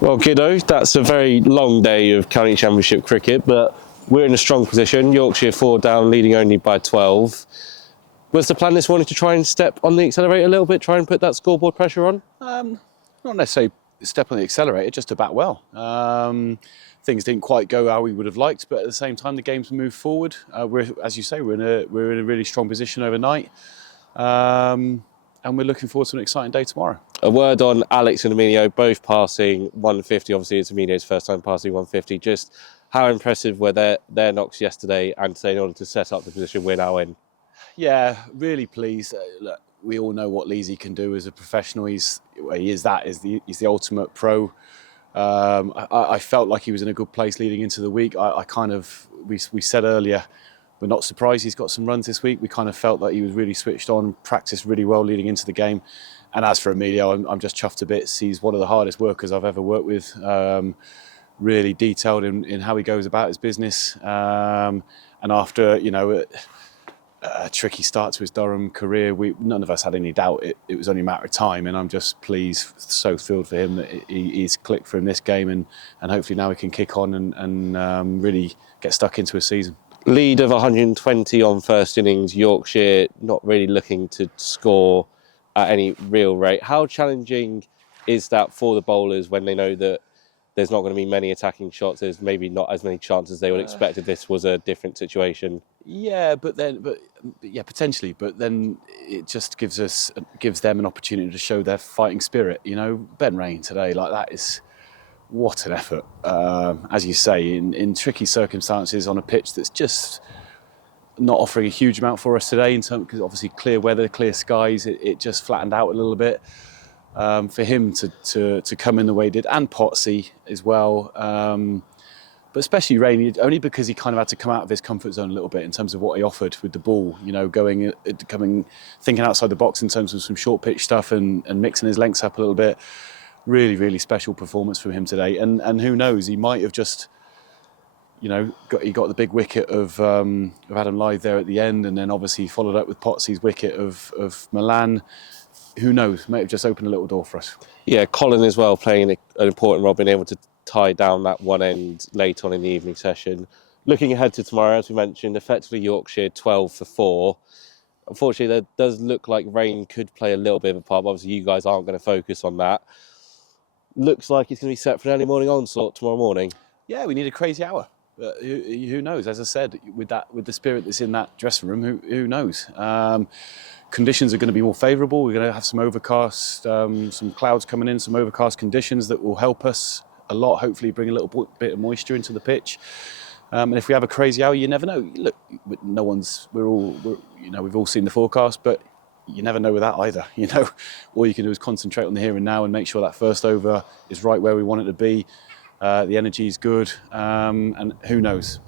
Well, kiddo, that's a very long day of county championship cricket, but we're in a strong position. Yorkshire 4 down, leading only by 12. Was the plan this morning to try and step on the accelerator a little bit, try and put that scoreboard pressure on? Not necessarily step on the accelerator, just to bat well. Things didn't quite go how we would have liked, but at the same time, the game's moved forward. As you say, we're in a really strong position overnight, and we're looking forward to an exciting day tomorrow. A word on Alex and Emilio, both passing 150. Obviously, it's Emilio's first time passing 150. Just how impressive were their knocks yesterday and today in order to set up the position we're now in? Yeah, really pleased. Look, we all know what Leesy can do as a professional. He's the ultimate pro. I felt like he was in a good place leading into the week. We said earlier, we're not surprised he's got some runs this week. We kind of felt that he was really switched on, practiced really well leading into the game. And as for Emilio, I'm just chuffed to bits. He's one of the hardest workers I've ever worked with. Really detailed in how he goes about his business. And after, a tricky start to his Durham career, none of us had any doubt it was only a matter of time, and I'm just pleased, so thrilled for him that he's clicked for him this game, and hopefully now he can kick on and really get stuck into a season. Lead of 120 on first innings, Yorkshire not really looking to score at any real rate. How challenging is that for the bowlers when they know that there's not going to be many attacking shots, there's maybe not as many chances they would expect if this was a different situation? Yeah, potentially. But then it just gives them an opportunity to show their fighting spirit. Ben Rain today, like that is what an effort. As you say, in tricky circumstances on a pitch that's just not offering a huge amount for us today. Because obviously clear weather, clear skies, it just flattened out a little bit. For him to come in the way he did, and Potsy as well. But especially Rain, only because he kind of had to come out of his comfort zone a little bit in terms of what he offered with the ball. Thinking outside the box in terms of some short pitch stuff and mixing his lengths up a little bit. Really, really special performance from him today. And who knows, he might have just, he got the big wicket of Adam Lyth there at the end, and then obviously followed up with Potsy's wicket of Milan. Who knows, might have just opened a little door for us. Yeah, Colin as well playing an important role, being able to tie down that one end late on in the evening session. Looking ahead to tomorrow, as we mentioned, effectively Yorkshire 12 for 4. Unfortunately, there does look like rain could play a little bit of a part, but obviously you guys aren't going to focus on that. Looks like it's going to be set for an early morning onslaught tomorrow morning. Yeah, we need a crazy hour. Who knows? As I said, with the spirit that's in that dressing room, who knows? Conditions are going to be more favourable. We're going to have some overcast, some clouds coming in, some overcast conditions that will help us a lot. Hopefully, bring a little bit of moisture into the pitch. And if we have a crazy hour, you never know. Look, we've all seen the forecast, but you never know with that either. All you can do is concentrate on the here and now and make sure that first over is right where we want it to be. The energy is good, and who knows.